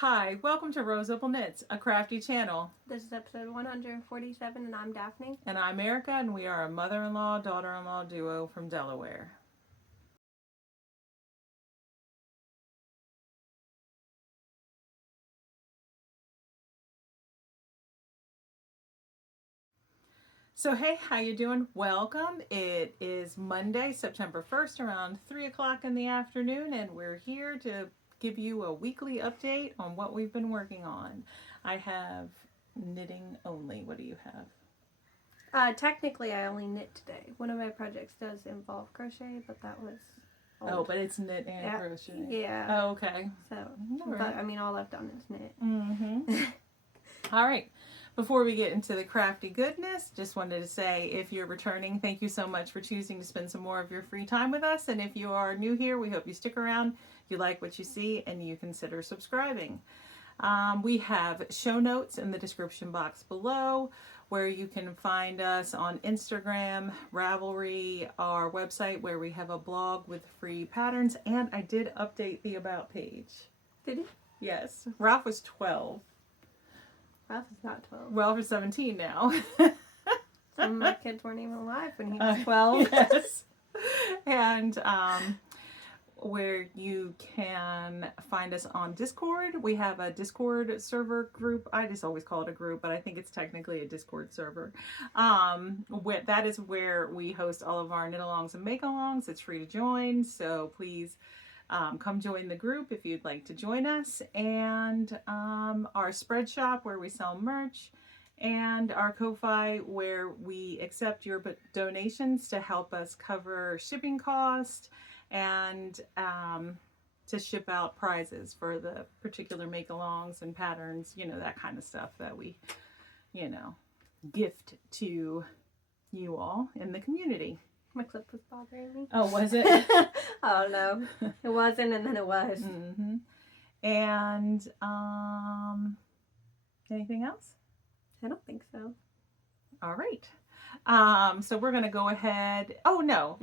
Hi, welcome to RoseOpalknits, a crafty channel. This is episode 147 and I'm Daphne. And I'm Erica, and we are a mother-in-law, daughter-in-law duo from Delaware. So hey, how you doing? Welcome. It is Monday, September 1st, around 3 o'clock in the afternoon, and we're here to give you a weekly update on what we've been working on. I have knitting only. What do you have? Technically I only knit today. One of my projects does involve crochet, but that was old. Oh, but it's knit and crochet. Yeah. Oh, okay. So, All right. but I mean all I've done is knit. Mm-hmm. All right. Before we get into the crafty goodness, just wanted to say, if you're returning, thank you so much for choosing to spend some more of your free time with us. And if you are new here, we hope you stick around, you like what you see, and you consider subscribing. We have show notes in the description box below, where you can find us on Instagram, RAVELRY, our website, where we have a blog with free patterns. And I did update the About page. Did you? Yes. Ralph was 12. Ralph is not 12. Ralph is 17 now. Some of my kids weren't even alive when he was 12. Yes. And where you can find us on Discord. We have a Discord server group. I just always call it a group, but I think it's technically a Discord server. That is where we host all of our knit-alongs and make-alongs. It's free to join, so please come join the group if you'd like to join us. And our spread shop where we sell merch, and our Ko-Fi where we accept your donations to help us cover shipping costs and to ship out prizes for the particular make-alongs and patterns, you know, that kind of stuff that we, you know, gift to you all in the community. My clip was bothering me. Oh, was it? Oh no, it wasn't, and then it was. Mm-hmm. And anything else? I don't think so. All right. So we're going to go ahead. Oh no,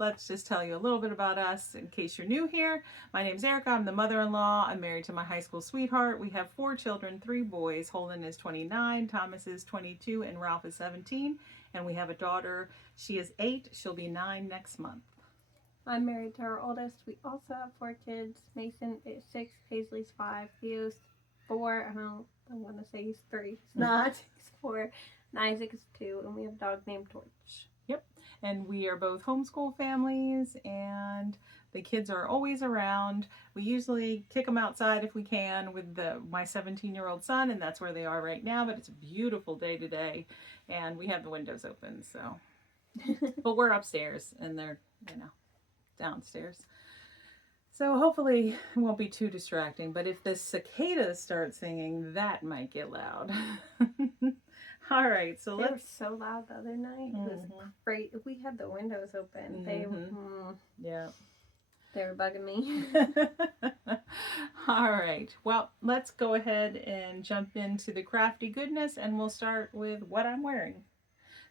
let's just tell you a little bit about us in case you're new here. My name's Erica. I'm the mother-in-law. I'm married to my high school sweetheart. We have 4 children, 3 boys. Holden is 29, Thomas is 22, and Ralph is 17. And we have a daughter. She is 8. She'll be 9 next month. I'm married to our oldest. We also have 4 kids. Mason is 6, Paisley's 5, Theo's 4. I want to say he's 3. He's not. He's 4. And Isaac is 2. And we have a dog named Torch. Yep. And we are both homeschool families, and the kids are always around. We usually kick them outside if we can with my 17-year-old son, and that's where they are right now. But it's a beautiful day today, and we have the windows open. So, but we're upstairs, and they're, you know, downstairs. So hopefully it won't be too distracting. But if the cicadas start singing, that might get loud. All right, so they were so loud the other night. It was great. We had the windows open. They were bugging me. All right, well, let's go ahead and jump into the crafty goodness, and we'll start with what I'm wearing.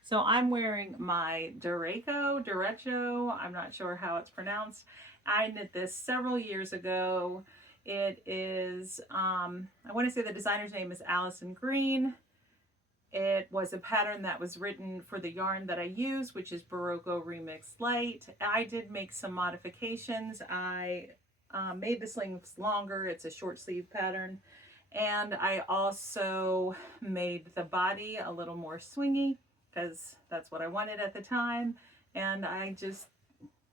So I'm wearing my Derecho, I'm not sure how it's pronounced. I knit this several years ago. It is, I want to say the designer's name is Allison Green. It was a pattern that was written for the yarn that I use, which is Barocco Remix Light. I did make some modifications. I made the sleeves longer. It's a short sleeve pattern. And I also made the body a little more swingy because that's what I wanted at the time. And I just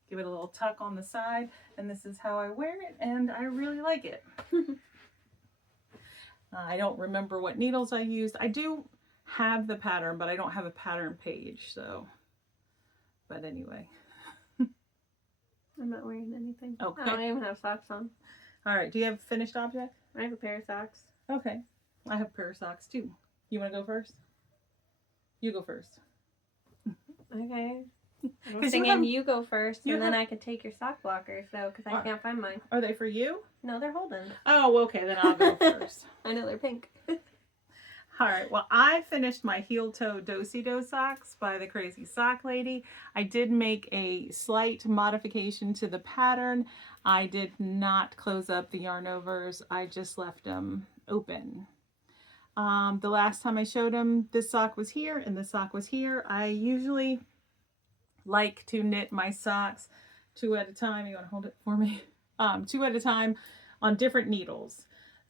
give it a little tuck on the side. And this is how I wear it. And I really like it. I don't remember what needles I used. I do have the pattern, but I don't have a pattern page, so, but anyway. I'm not wearing anything. Okay. I don't even have socks on. All right, do you have a finished object? I have a pair of socks. Okay, I have a pair of socks too. You want to go first? You go first. Okay. I was thinking you go first, and then I could take your sock blockers, though, because I can't find mine. Are they for you? No, they're Holden. Oh, okay, then I'll go first. I know they're pink. All right, well, I finished my heel toe do-si-do socks by the Crazy Sock Lady. I did make a slight modification to the pattern. I did not close up the yarn overs. I just left them open. The last time I showed them, this sock was here and this sock was here. I usually like to knit my socks 2 at a time. You want to hold it for me? 2 at a time on different needles.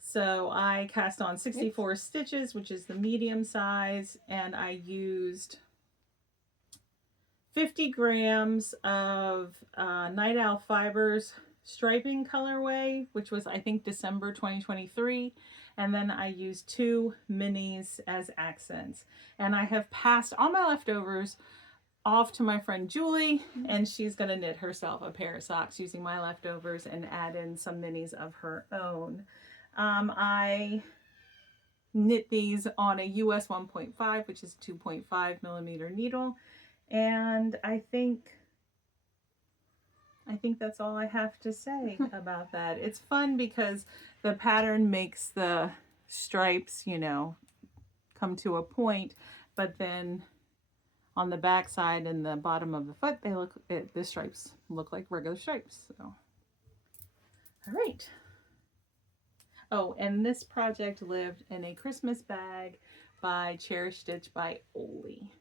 So I cast on 64 stitches, which is the medium size, and I used 50 grams of Night Owl Fibers striping colorway, which was, I think, December 2023. And then I used 2 minis as accents. And I have passed all my leftovers off to my friend Julie, and she's going to knit herself a pair of socks using my leftovers and add in some minis of her own. I knit these on a US 1.5, which is 2.5 millimeter needle, and I think that's all I have to say about that. It's fun because the pattern makes the stripes, you know, come to a point, but then on the back side and the bottom of the foot, the stripes look like regular stripes. So, all right. Oh, and this project lived in a Christmas bag by Cherish Stitch by Oli.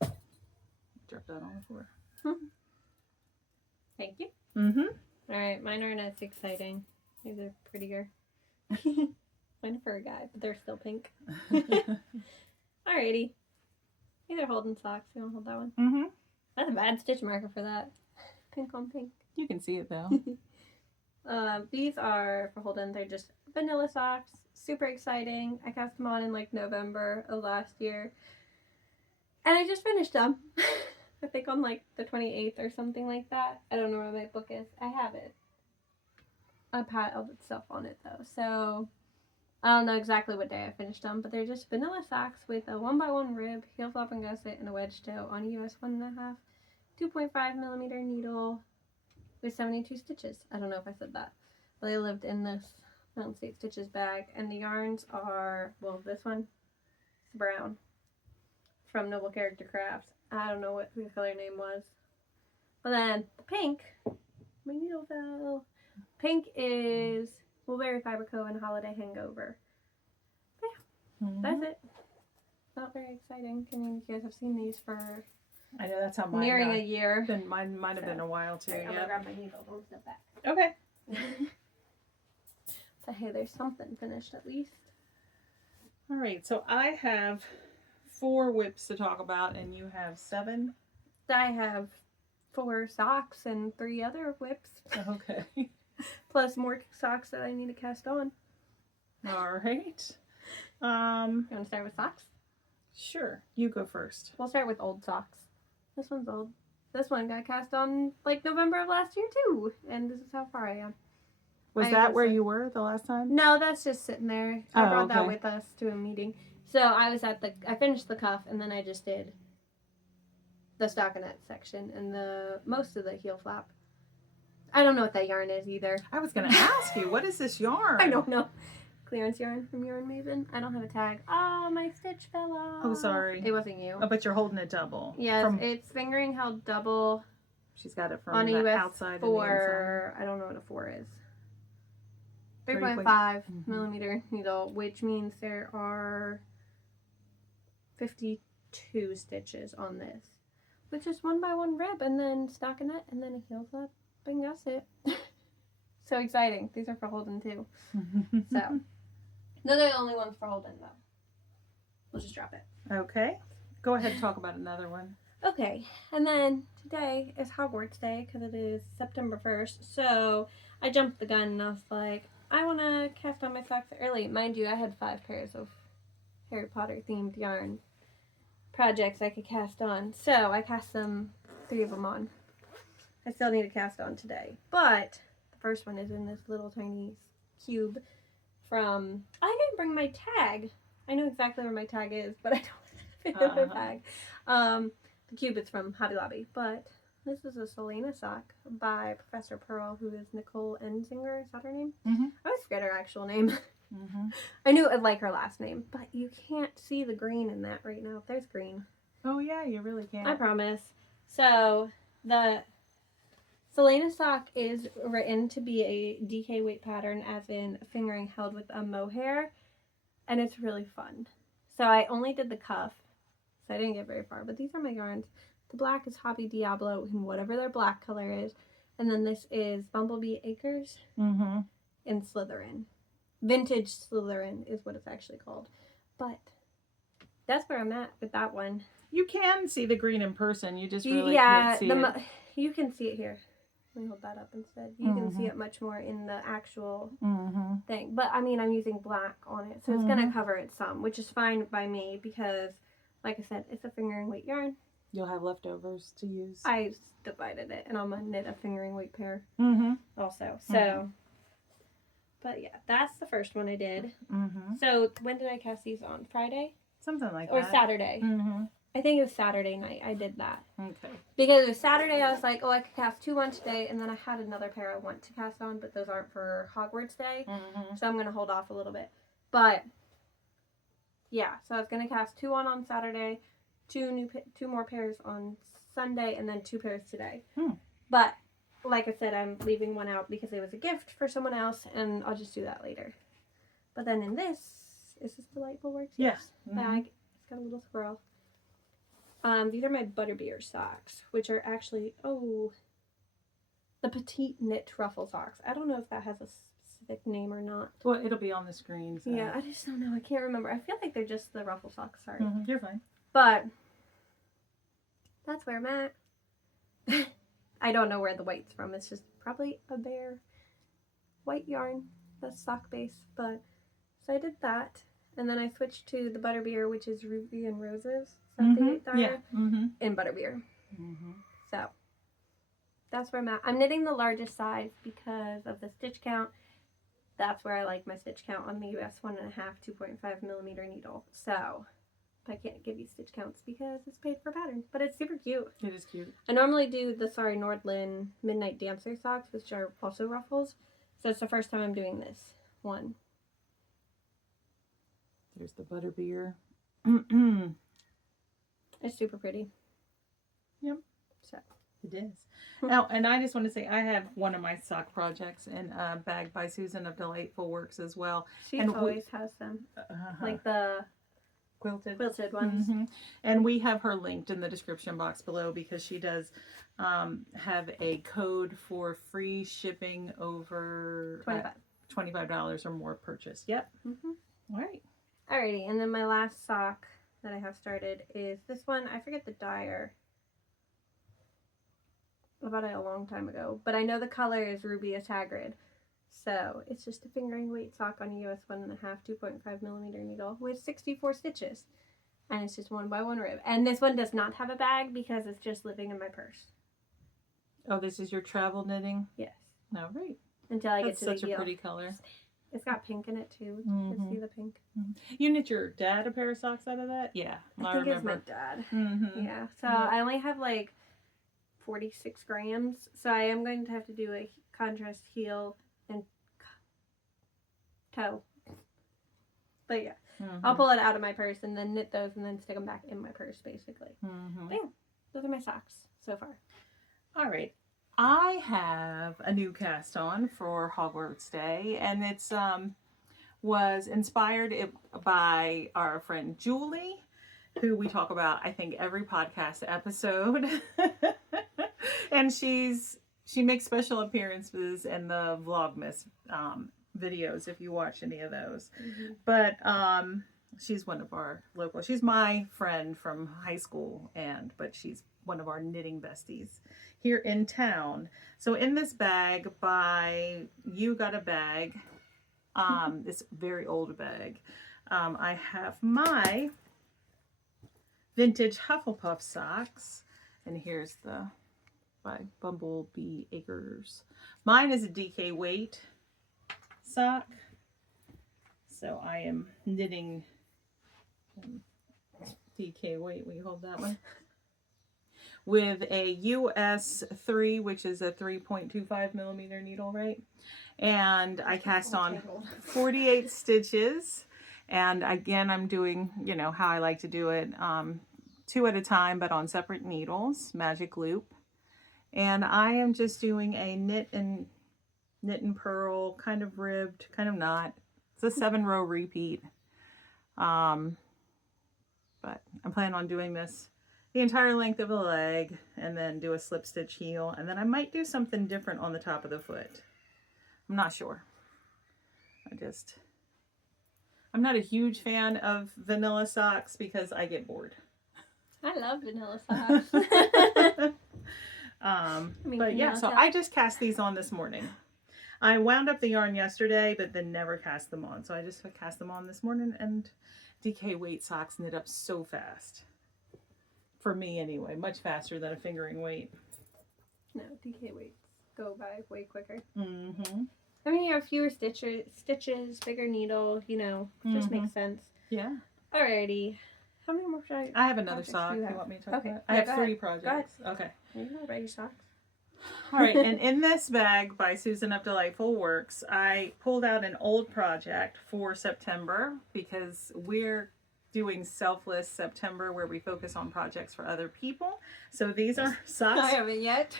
Drop that on the floor. Thank you. Mm-hmm. All right, mine aren't as exciting. These are prettier. Mine are for a guy, but they're still pink. Alrighty. These are Holden socks. You want to hold that one? Mm-hmm. That's a bad stitch marker for that. Pink on pink. You can see it though. These are for Holden. They're just vanilla socks. Super exciting. I cast them on in like November of last year. And I just finished them. I think on like the 28th or something like that. I don't know where my book is. I have it. I piled stuff on it though. So I don't know exactly what day I finished them, but they're just vanilla socks with a 1x1 rib, heel flap and gusset, and a wedge toe on a US 1.5, 2.5 millimeter needle with 72 stitches. I don't know if I said that, but they lived in this Mountain State Stitches bag, and the yarns are, well, this one is brown from Noble Character Crafts. I don't know what the color name was. But then the pink, my needle fell. Pink is Blueberry Fiber Co. and Holiday Hangover. But yeah, that's it. Not very exciting. I mean, you guys have seen these for I know that's how mine nearing a year. Mine might have been a while too. Right, I'm gonna grab my needle. Don't step back. Okay. So hey, there's something finished at least. All right. So I have 4 whips to talk about, and you have 7. I have 4 socks and 3 other whips. Okay. Plus more socks that I need to cast on. All right. You want to start with socks? Sure. You go first. We'll start with old socks. This one's old. This one got cast on like November of last year too, and this is how far I am. Was that where you were the last time? No, that's just sitting there. I brought that with us to a meeting. So I was at I finished the cuff, and then I just did the stockinette section and most of the heel flap. I don't know what that yarn is either. I was going to ask you, what is this yarn? I don't know. Clearance yarn from Yarn Maven. I don't have a tag. Oh, my stitch fell off. Oh, sorry. It wasn't you. Oh, but you're holding it double. Yes, it's fingering held double. She's got it from on a the US outside 4. I don't know what a 4 is. 3.5 millimeter needle, which means there are 52 stitches on this, with just 1x1 rib, and then stockinette, and then a heel flap and gusset. So exciting! These are for Holden too. So those are the only ones for Holden though. We'll just drop it. Okay, go ahead and talk about another one. Okay, and then today is Hogwarts Day because it is September 1st. So I jumped the gun and I was like, I want to cast on my socks early. Mind you, I had 5 pairs of Harry Potter themed yarn projects I could cast on. So I cast 3 of them on. I still need to cast on today. But the first one is in this little tiny cube from... I didn't bring my tag. I know exactly where my tag is, but I don't have the tag. The cube is from Hobby Lobby. But this is a Selena sock by Professor Pearl, who is Nicole Enzinger. Is that her name? Mm-hmm. I always forget her actual name. I knew I'd like her last name, but you can't see the green in that right now. There's green. Oh yeah, you really can't. I promise. So the Selena sock is written to be a DK weight pattern, as in fingering held with a mohair, and it's really fun. So I only did the cuff, so I didn't get very far, but these are my yarns. The black is Hobby Diablo in whatever their black color is, and then this is Bumblebee Acres in Slytherin. Vintage Slytherin is what it's actually called. But that's where I'm at with that one. You can see the green in person. You just really can't see it. You can see it here. Let me hold that up instead. You can see it much more in the actual thing. But I mean, I'm using black on it, so it's going to cover it some, which is fine by me because, like I said, it's a fingering weight yarn. You'll have leftovers to use. I divided it, and I'm going to knit a fingering weight pair also. So, but yeah, that's the first one I did. So when did I cast these on? Friday? Something like that. Or Saturday. I think it was Saturday night I did that. Okay. Because it was Saturday, I was like, oh, I could cast 2 on today, and then I had another pair I want to cast on, but those aren't for Hogwarts Day, so I'm going to hold off a little bit. But, yeah, so I was going to cast 2 on Saturday, 2 more pairs on Sunday, and then 2 pairs today. But, like I said, I'm leaving one out because it was a gift for someone else, and I'll just do that later. But then in this, is this Delightful Works? Yes. Bag. It's got a little squirrel. These are my Butterbeer socks, which are actually, the Petite Knit Ruffle socks. I don't know if that has a specific name or not. Well, it'll be on the screen. So. Yeah, I just don't know. I can't remember. I feel like they're just the ruffle socks. Sorry. You're fine. But that's where I'm at. I don't know where the white's from. It's just probably a bare white yarn. That's sock base. But so I did that. And then I switched to the Butterbeer, which is Ruby and Roses. In Butterbeer. So that's where I'm at. I'm knitting the largest size because of the stitch count. That's where I like my stitch count on the US 1.5 2.5 millimeter needle. So I can't give you stitch counts because it's paid for pattern, but it's super cute. It is cute. I normally do the Sorry Nordlyn Midnight Dancer socks, which are also ruffles. So it's the first time I'm doing this one. There's the Butterbeer. It's super pretty. Yep. So it is. Now, and I just want to say I have one of my sock projects in a bag by Susan of Delightful Works as well. She always has them. Like the quilted ones. And we have her linked in the description box below because she does have a code for free shipping over $25 or more purchase. Yep. All right. Alrighty, and then my last sock that I have started is this one. I forget the dyer. I bought it a long time ago, but I know the color is Ruby Tagrid. So it's just a fingering weight sock on a US 1.5 2.5 millimeter needle with 64 stitches, and it's just 1x1 rib. And this one does not have a bag because it's just living in my purse. Oh, this is your travel knitting? Yes. All right. Until I get to the such a pretty color. It's got pink in it too. You can see the pink. You knit your dad a pair of socks out of that? Yeah. I think it's my dad. Yeah. So I only have like 46 grams. So I am going to have to do a contrast heel and toe. But yeah. I'll pull it out of my purse and then knit those and then stick them back in my purse basically. But yeah. Those are my socks so far. All right. I have a new cast on for Hogwarts Day, and it's was inspired by our friend Julie, who we talk about I think every podcast episode. And she makes special appearances in the Vlogmas videos if you watch any of those. But she's one of our local. She's my friend from high school, but she's one of our knitting besties here in town. So in this bag by You Got a Bag, this very old bag, I have my vintage Hufflepuff socks, and here's the by Bumblebee Acres. Mine is a DK weight sock, so I am knitting DK weight. Will you hold that one? with a US 3, which is a 3.25 millimeter needle, right? And I cast on 48 stitches. And again, I'm doing, you know, how I like to do it, 2 at a time, but on separate needles, magic loop. And I am just doing a knit and purl, kind of ribbed, kind of not. It's a 7-row repeat. But I'm planning on doing this the entire length of the leg and then do a slip stitch heel. And then I might do something different on the top of the foot. I'm not sure. I'm not a huge fan of vanilla socks because I get bored. I love vanilla socks. But yeah, so I just cast these on this morning. I wound up the yarn yesterday, but then never cast them on. So I just cast them on this morning, and DK weight socks knit up so fast. For me anyway, much faster than a fingering weight. No, DK weights go by way quicker. Mm-hmm. I mean, you have fewer stitches, bigger needle, you know, just makes sense. Yeah. Alrighty. How many more projects? I have another sock. You want me to talk about? Yeah, I have 3 projects. Go ahead. Okay. You know about your socks. All right, and in this bag by Susan of Delightful Works, I pulled out an old project for September because we're doing Selfless September where we focus on projects for other people. So these are socks. I haven't yet.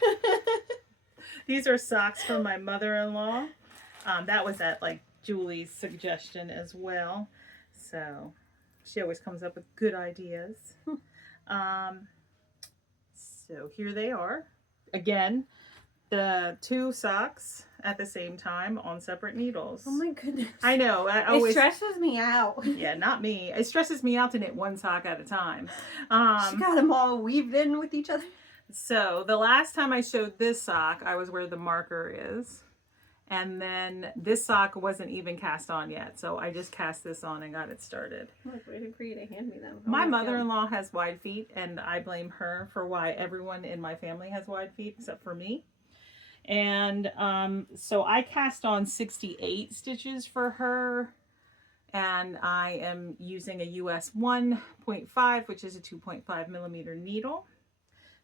These are socks from my mother-in-law. That was at like Julie's suggestion as well. So she always comes up with good ideas. So here they are. Again, the 2 socks at the same time on separate needles. Oh my goodness. I know. It stresses me out. Yeah, not me. It stresses me out to knit 1 sock at a time. She got them all weaved in with each other. So the last time I showed this sock, I was where the marker is. And then this sock wasn't even cast on yet. So I just cast this on and got it started. Like, waiting for you to hand me them. My mother-in-law has wide feet, and I blame her for why everyone in my family has wide feet except for me. And so I cast on 68 stitches for her, and I am using a US 1.5, which is a 2.5 millimeter needle.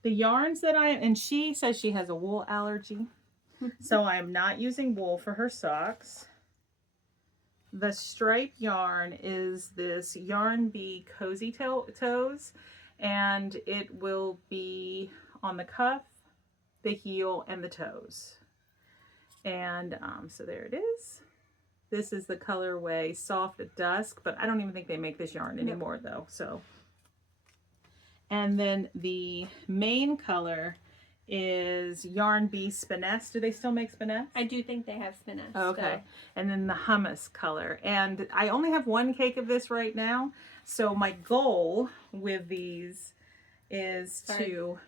The yarns that and she says she has a wool allergy, so I am not using wool for her socks. The stripe yarn is this Yarn Bee Cozy Toes, and it will be on the cuff, the heel, and the toes. And so there it is. This is the colorway Soft Dusk, but I don't even think they make this yarn anymore though. So, and then the main color is Yarn Bee Spiness. Do they still make Spiness? I do think they have Spiness. Okay. And then the hummus color. And I only have 1 cake of this right now. So my goal with these is to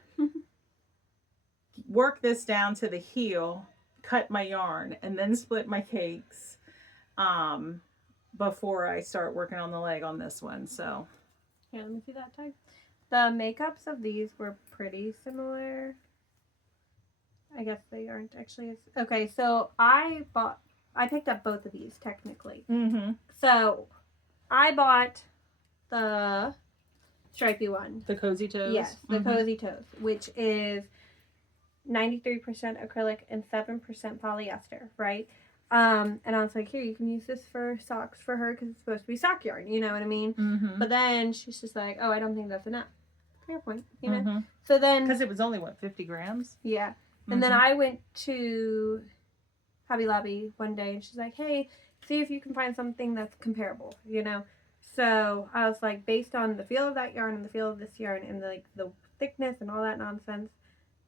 work this down to the heel, cut my yarn, and then split my cakes before I start working on the leg on this one. So here, let me see that tag. The makeups of these were pretty similar. I guess they aren't actually. Okay, so I picked up both of these technically. Mm-hmm. So I bought the stripy one. The Cozy Toes? Yes, the Cozy Toes, which is 93% acrylic and 7% polyester, right? And I was like, here, you can use this for socks for her because it's supposed to be sock yarn, you know what I mean? Mm-hmm. But then she's just like, oh, I don't think that's enough. Fair point, you know? So then... Because it was only, what, 50 grams? Yeah. And then I went to Hobby Lobby one day and she's like, hey, see if you can find something that's comparable, you know? So I was like, based on the feel of that yarn and the feel of this yarn and the thickness and all that nonsense,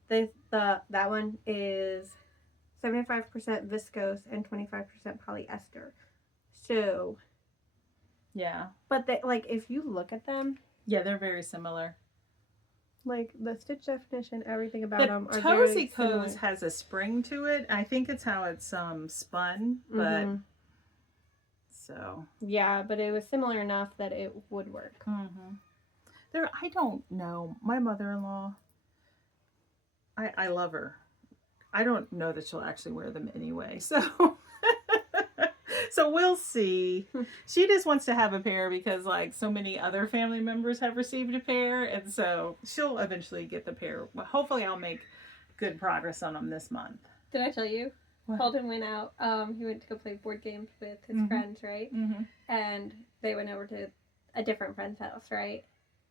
that one is 75% viscose and 25% polyester. So yeah. But they, like, if you look at them, yeah, they're very similar. Like the stitch definition, everything about them are Tozy very Toes has a spring to it. I think it's how it's spun, but so yeah, but it was similar enough that it would work. I don't know. My mother-in-law, I love her. I don't know that she'll actually wear them anyway. So So we'll see. She just wants to have a pair because like so many other family members have received a pair, and so she'll eventually get the pair. Well, hopefully I'll make good progress on them this month. Did I tell you? What? Holden went out. He went to go play board games with his friends, right? Mm-hmm. And they went over to a different friend's house, right?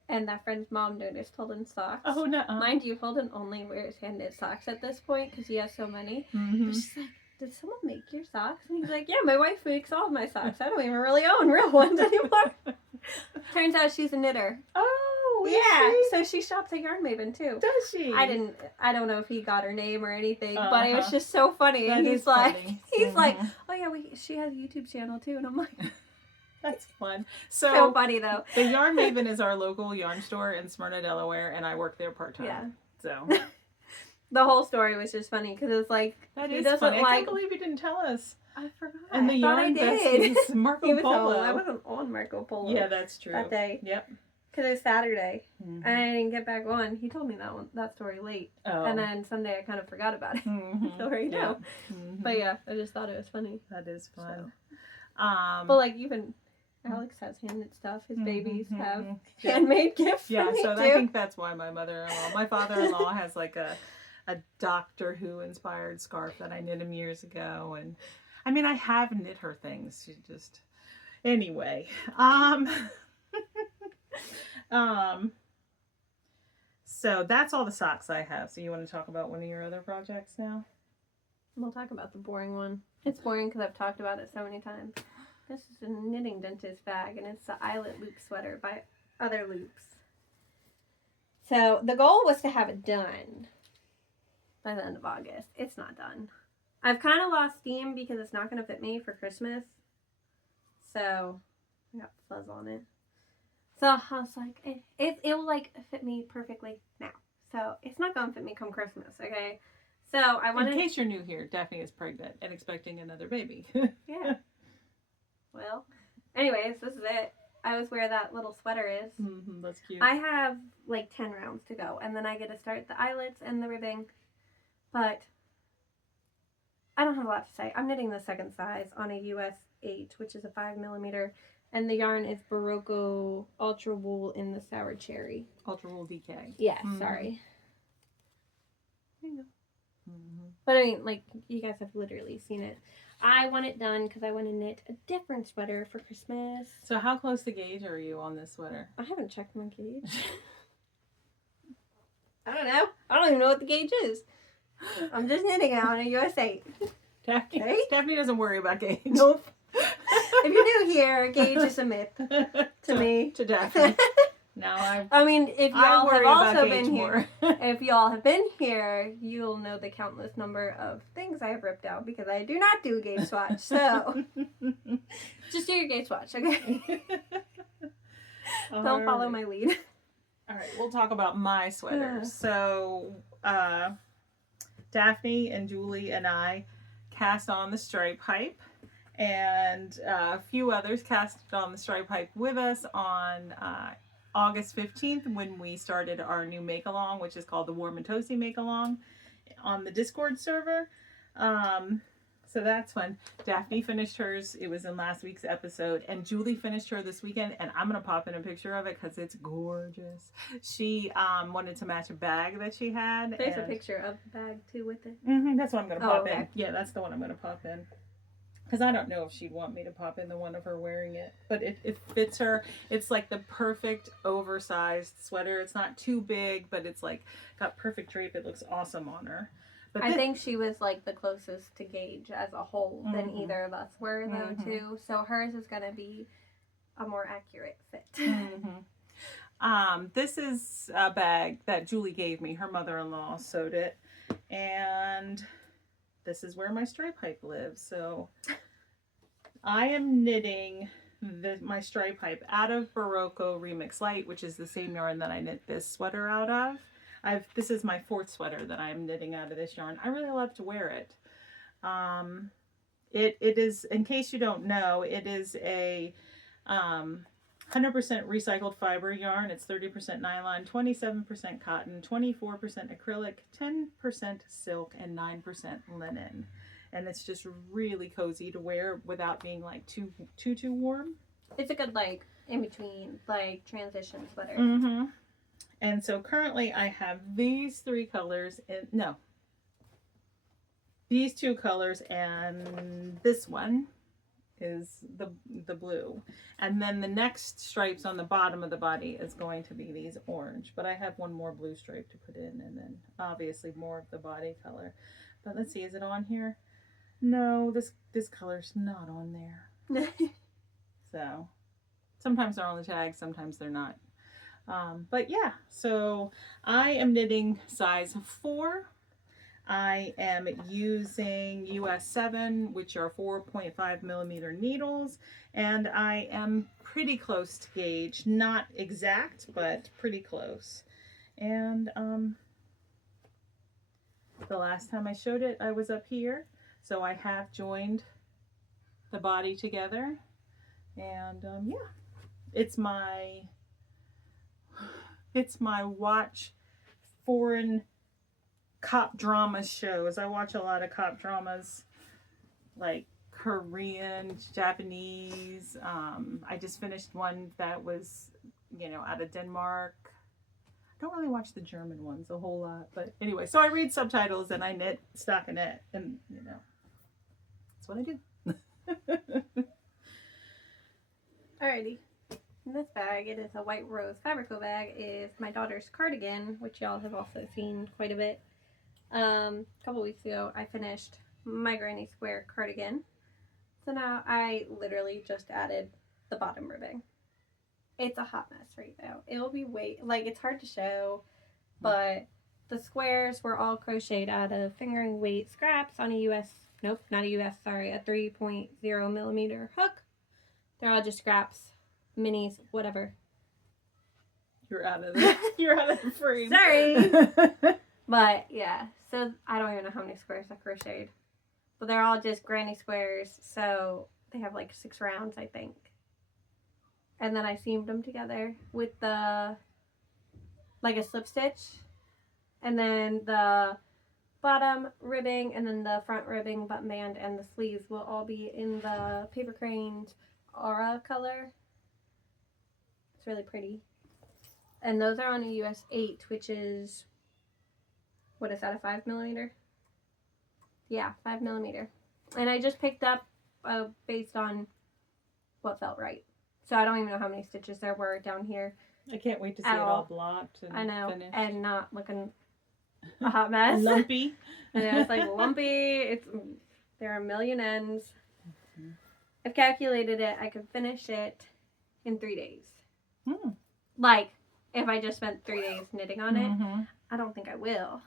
And that friend's mom noticed Holden's socks. Oh no! Mind you, Holden only wears hand-knit socks at this point because he has so many. Mm-hmm. But she's like, "Did someone make your socks?" And he's like, "Yeah, my wife makes all of my socks. I don't even really own real ones anymore." Turns out she's a knitter. Oh, yeah. So she shops at Yarn Maven too. Does she? I don't know if he got her name or anything, but it was just so funny. That And is he's like, funny. he's like, "Oh yeah, she has a YouTube channel too," and I'm like. That's fun. So funny though. The Yarn Maven is our local yarn store in Smyrna, Delaware, and I work there part time. Yeah. So the whole story was just funny because it was like that he is doesn't funny. I like. can't believe you didn't tell us. I forgot. And the I thought yarn I did. besties, Marco He was Polo. I wasn't on Marco Polo. Yeah, that's true. That day. Yep. Because it was Saturday, Mm-hmm. and I didn't get back on. He told me that story late, Oh. and then Sunday I kind of forgot about it. Mm-hmm. So right now. Mm-hmm. But yeah, I just thought it was funny. That is fun. So. But But like even Alex has handmade stuff. His babies have Yeah. handmade gifts. Yeah, for me so too. I think that's why my mother-in-law, my father-in-law has like a Doctor Who inspired scarf that I knit him years ago, and I mean I have knit her things. She just anyway. So that's all the socks I have. So you want to talk about one of your other projects now? We'll talk about the boring one. It's boring because I've talked about it so many times. This is a knitting dentist bag, and it's the eyelet loop sweater by Other Loops. So the goal was to have it done by the end of August. It's not done. I've kind of lost steam because it's not going to fit me for Christmas. So I got fuzz on it. So I was like, it will like fit me perfectly now. So it's not going to fit me come Christmas, okay? So I wanted. In case you're new here, Daphne is pregnant and expecting another baby. Yeah. Well, anyways, this is it. I was where that little sweater is. Mm-hmm, that's cute. I have like 10 rounds to go, and then I get to start the eyelets and the ribbing. But I don't have a lot to say. I'm knitting the second size on a US 8, which is a 5mm, and the yarn is Barocco Ultra Wool in the Sour Cherry. Ultra Wool DK. Yeah, Mhm. sorry. There you go. Mm-hmm. But I mean, like, you guys have literally seen it. I want it done because I want to knit a different sweater for Christmas. So how close to gauge are you on this sweater? I haven't checked my gauge. I don't know. I don't even know what the gauge is. I'm just knitting it on a US 8. Daphne, Okay. Daphne doesn't worry about gauge. Nope. If you're new here, gauge is a myth to me. To Daphne. Now I mean, if I y'all worry have about also gauge been more. here, if y'all have been here, you'll know the countless number of things I have ripped out because I do not do a gauge swatch. So just do your gauge swatch, okay? Don't follow my lead. All right, we'll talk about my sweater. So, Daphne and Julie and I cast on the stripe hype, and a few others cast on the stripe hype with us on August 15th when we started our new make-along, which is called the Warm and Toasty Make-Along on the Discord server. So that's fun. Daphne finished hers. It was in last week's episode. And Julie finished her this weekend. And I'm going to pop in a picture of it because it's gorgeous. She wanted to match a bag that she had. There's a picture of the bag too with it. That's what I'm going to pop in. Okay. Yeah, that's the one I'm going to pop in. Because I don't know if she'd want me to pop in the one of her wearing it. But it fits her. It's like the perfect oversized sweater. It's not too big, but it's like got perfect drape. It looks awesome on her. But I think she was like the closest to gauge as a whole than Mhm. either of us were though Mhm. too. So hers is going to be a more accurate fit. This is a bag that Julie gave me. Her mother-in-law sewed it. And this is where my stripe hype lives. So I am knitting my stripe hype out of Barocco Remix Light, which is the same yarn that I knit this sweater out of. This is my 4th sweater that I'm knitting out of this yarn. I really love to wear it. It is, in case you don't know, it is a 100% recycled fiber yarn. It's 30% nylon, 27% cotton, 24% acrylic, 10% silk, and 9% linen. and it's just really cozy to wear without being like too warm. It's a good like in between like transition sweater. Mm-hmm. And so currently I have these 3 colors these 2 colors, and this one is the blue. And then the next stripes on the bottom of the body is going to be these orange. But I have one more blue stripe to put in, and then obviously more of the body color. But let's see, is it on here? No, this color's not on there. So sometimes they're on the tag, sometimes they're not. But yeah, so I am knitting size 4. I am using US 7, which are 4.5 millimeter needles, and I am pretty close to gauge. Not exact, but pretty close. And the last time I showed it, I was up here. So I have joined the body together. And yeah, it's my watch foreign cop drama shows. I watch a lot of cop dramas, like Korean, Japanese. I just finished one that was, out of Denmark. I don't really watch the German ones a whole lot, but anyway, so I read subtitles and I knit, stockinette, and that's what I do. Alrighty. In this bag, it is a white rose Fabrico bag, is my daughter's cardigan, which y'all have also seen quite a bit. A couple weeks ago, I finished my granny square cardigan. So now I literally just added the bottom ribbing. It's a hot mess right now. It'll be it's hard to show, but the squares were all crocheted out of fingering weight scraps on a 3.0 millimeter hook. They're all just scraps, minis, whatever. You're out of the frame. Sorry. But yeah, so I don't even know how many squares I crocheted. But they're all just granny squares, so they have like 6 rounds, I think. And then I seamed them together with a slip stitch. And then the bottom ribbing and then the front ribbing, button band, and the sleeves will all be in the paper craned aura color. It's really pretty. And those are on a US 8, which is, what is that, a 5 millimeter? Yeah, 5 millimeter. And I just picked up based on what felt right. So I don't even know how many stitches there were down here. I can't wait to see it all blocked and finished. And not looking a hot mess. Lumpy. And it's like lumpy. There are a million ends. Mm-hmm. I've calculated it. I could finish it in 3 days. Like, if I just spent 3 days knitting on it, I don't think I will.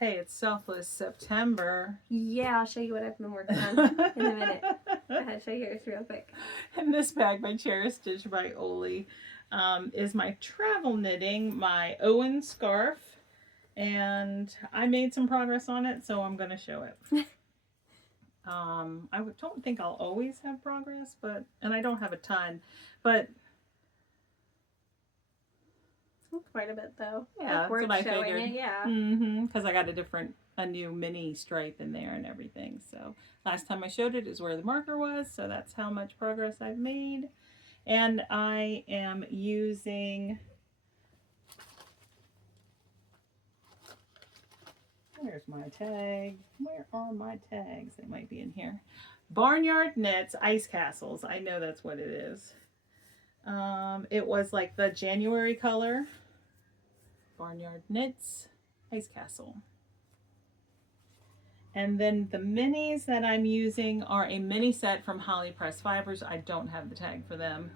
Hey, it's Selfless September. Yeah, I'll show you what I've been working on in a minute. Go ahead, show yours real quick. And this bag by Cherish Stitch by Oli is my travel knitting, my Owen scarf. And I made some progress on it, so I'm going to show it. I don't think I'll always have progress, and I don't have a ton, but quite a bit though. Yeah, that's what I figured. It, yeah. Because I got a new mini stripe in there and everything. So last time I showed it is where the marker was. So that's how much progress I've made. And I am using, where's my tag? Where are my tags? They might be in here. Barnyard Knits Ice Castles. I know that's what it is. It was like the January color. Barnyard Knits Ice Castle. And then the minis that I'm using are a mini set from Holly Press Fibers. I don't have the tag for them.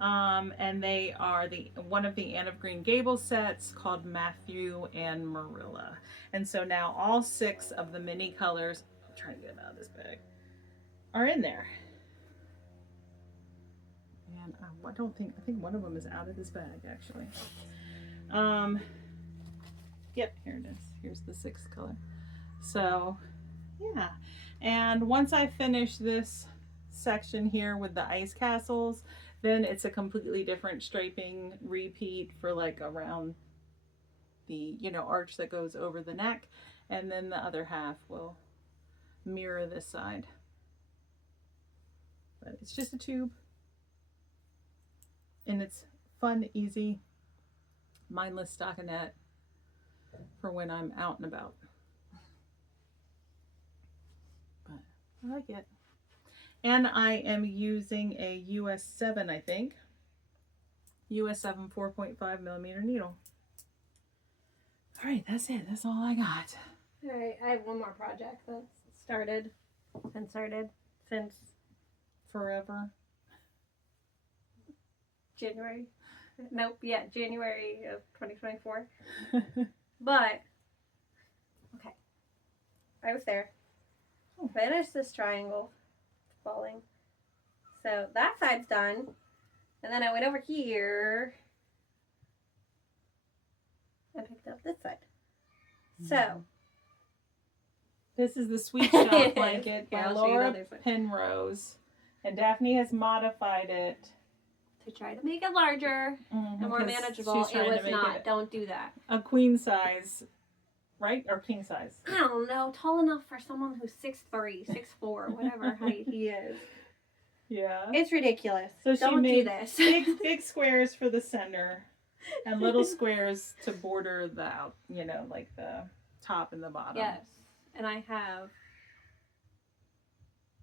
And they are one of the Anne of Green Gables sets called Matthew and Marilla. And so now all 6 of the mini colors, I'm trying to get them out of this bag, are in there. And I think one of them is out of this bag actually. Yep, here it is. Here's the 6th color. So, yeah. And once I finish this section here with the ice castles, then it's a completely different striping repeat for like around the, arch that goes over the neck. And then the other half will mirror this side. But it's just a tube. And it's fun, easy, mindless stockinette for when I'm out and about. But I like it. And I am using a US 7, I think. US 7 4.5 millimeter needle. All right, that's it. That's all I got. All right, I have one more project that's started since Forever. January. Nope, yeah, January of 2024. But, okay, I was there. Finished this triangle. It's falling. So that side's done. And then I went over here and picked up this side. So. This is the Sweet Shop blanket Yeah, by I'll show you the Laura other side. Penrose. And Daphne has modified it. To try to make it larger and more 'cause manageable. she's It trying to was make not. it Don't do that. a queen size, right? Or king size? I don't know. Tall enough for someone who's 6'3", 6'4", whatever height he is. Yeah. It's ridiculous. So she Don't do made this. big squares for the center and little squares to border the out, you know, like the top and the bottom. Yes. And I have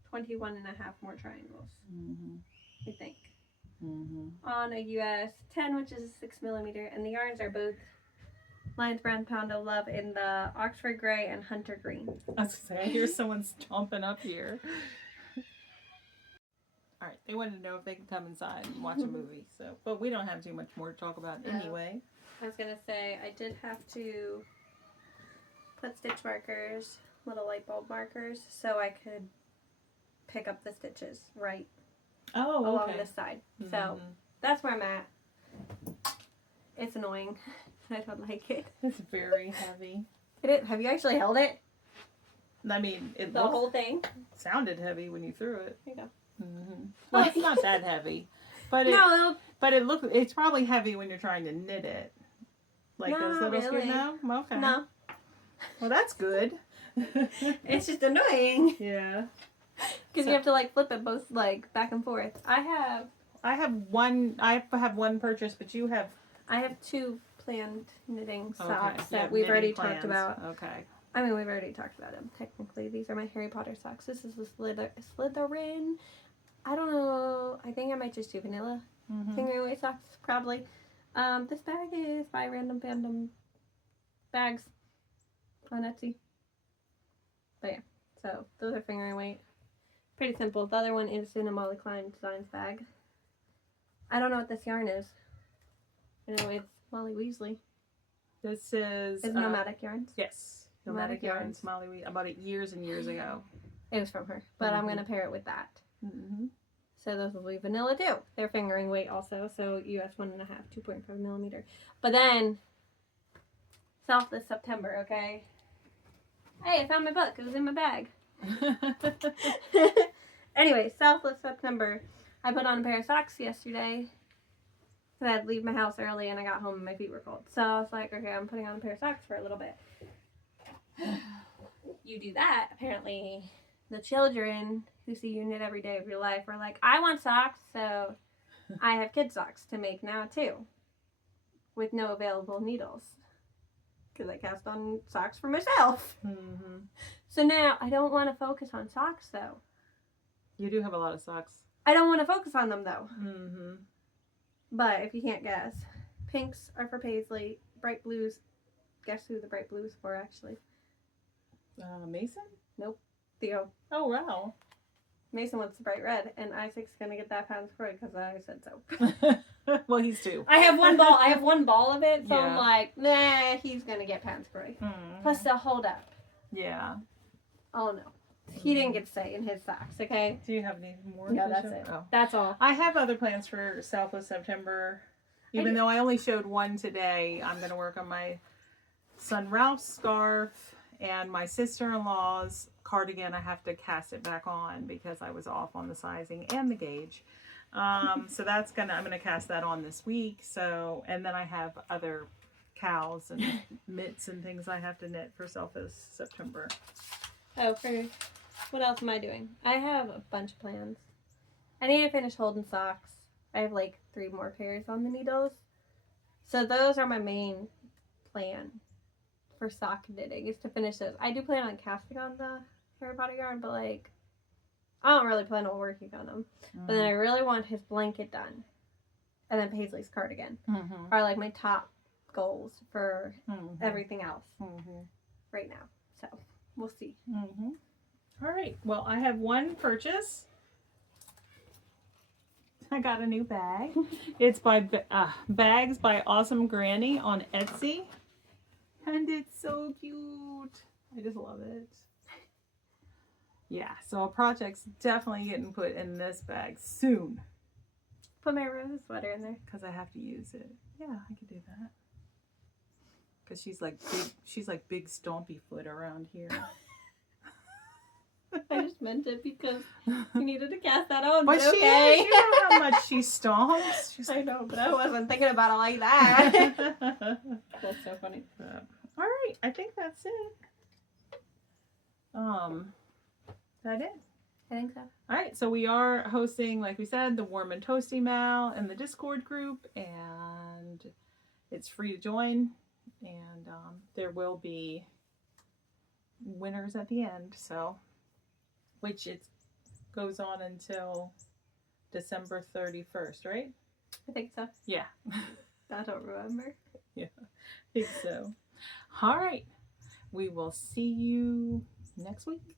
21 and a half more triangles, I think. On a US 10, which is 6 millimeter, and the yarns are both Lions Brand Pound of Love in the Oxford Gray and Hunter Green. I was gonna say, I hear someone's chomping up here. All right, they wanted to know if they could come inside and watch a movie. So, but we don't have too much more to talk about anyway. I was gonna say I did have to put stitch markers, little light bulb markers, so I could pick up the stitches right along this side. So that's where I'm at. It's annoying. I don't like it. It's very heavy. Have you actually held it? I mean, it The whole thing? sounded heavy when you threw it. There you go. Well, it's not that heavy, but it's probably heavy when you're trying to knit it. Like No, those not little really. No? Okay. No. Well, that's good. It's just annoying. Yeah. Because you have to like flip it both like back and forth. I have one purchase, but you have 2 planned knitting socks you that have we've knitting already plans. talked about. Okay. I mean, we've already talked about them. Technically, these are my Harry Potter socks. This is the Slytherin. I don't know. I think I might just do vanilla fingering weight socks, probably. This bag is by Random Fandom Bags on Etsy. But yeah, so those are fingering weight. Pretty simple. The other one is in a Molly Klein Designs bag. I don't know what this yarn is. Anyway, it's Molly Weasley. This is Nomadic Yarns. Yes. Nomadic Yarns. Molly, I bought it years and years ago. It was from her, but I'm going to pair it with that. So those will be vanilla too. They're fingering weight also, so US 1.5, 2.5 millimeter. But then, Selfless September, okay? Hey, I found my book. It was in my bag. Anyway, Selfless September. I put on a pair of socks yesterday. I had to leave my house early and I got home and my feet were cold. So I was like, okay, I'm putting on a pair of socks for a little bit. You do that, apparently the children who see you knit every day of your life are like, I want socks, so I have kid socks to make now too. With no available needles. Because I cast on socks for myself. So now I don't want to focus on socks though. You do have a lot of socks. I don't want to focus on them though. But if you can't guess, pinks are for Paisley, bright blues. Guess who the bright blues for actually? Mason? Nope. Theo. Oh, wow. Mason wants the bright red, and Isaac's gonna get that pound square because I said so. Well, he's 2. I have one ball of it, so Yeah. I'm like, nah, he's gonna get pound square. Plus they'll hold up. Yeah. Oh no. He didn't get to say in his socks, okay? Do you have any more? No, that's it. Oh. That's all. I have other plans for Selfless September. Even though I only showed one today, I'm going to work on my son Ralph's scarf and my sister-in-law's cardigan. I have to cast it back on because I was off on the sizing and the gauge. So that's I'm going to cast that on this week. So, and then I have other cows and mitts and things I have to knit for Selfless September. Oh, for What else am I doing? I have a bunch of plans. I need to finish holding socks. I have like 3 more pairs on the needles. So those are my main plan for sock knitting, is to finish those. I do plan on casting on the hair body yarn, but like I don't really plan on working on them. But then I really want his blanket done. And then Paisley's cardigan are like my top goals for everything else right now. So we'll see. All right. Well, I have one purchase. I got a new bag. It's by Bags by Awesome Granny on Etsy. And it's so cute. I just love it. Yeah, so a project's definitely getting put in this bag soon. Put my rose sweater in there. Because I have to use it. Yeah, I could do that. Because she's like big stompy foot around here. I just meant it because you needed to cast that on. But okay. She is. You know how much she stomps. She's I know, but I wasn't thinking about it like that. That's so funny. All right, I think that's it. That it? I think so. All right, so we are hosting, like we said, the Warm and Toasty Mal in the Discord group, and it's free to join, and there will be winners at the end, so, which it goes on until December 31st, right? I think so. Yeah. I don't remember. Yeah, I think so. All right, we will see you next week.